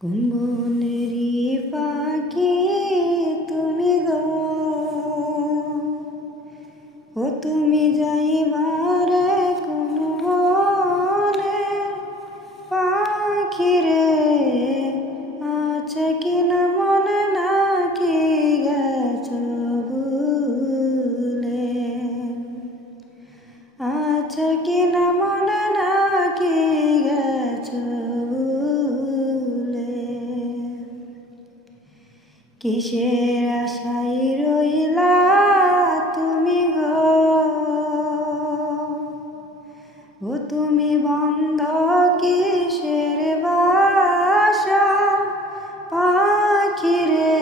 কোন বনেরই পাখি তুমি গো, ও তুমি যাইবারে কোন বনে পাখি রে, আছে কিনা মনে নাকি গেছো ভুলে, আছে কিনা মনে নাকি গেছো ভুলে। কিসের আশায় রইলা তুমি গো, ও তুমি বন্ধ কিসের বাসা পাখি রে,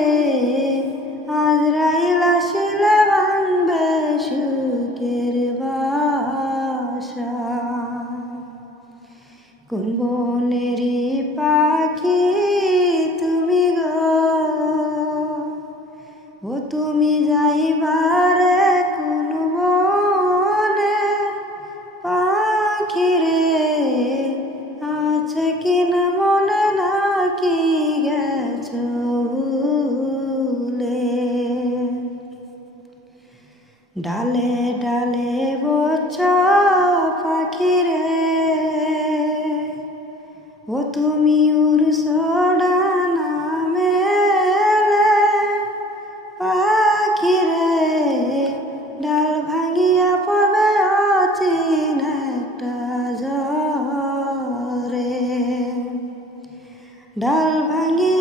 আজরাইল আসিলে ভাঙবে সুখের বাসা। কোন বনেরই পাখি তুমি গো, ও তুমি যাইবারে কোন বনে পাখি রে, আছে কিনা মনে নাকি গেছো ভুলে। ডালে ডালে বচ্চ পাখি রে, ও তুমি উড়ছো ডানা মেলে পাখি রে, ডাল ভাঙিয়া পড়বে অচিন একটা ঝড়ে, ডাল ভাঙিয়া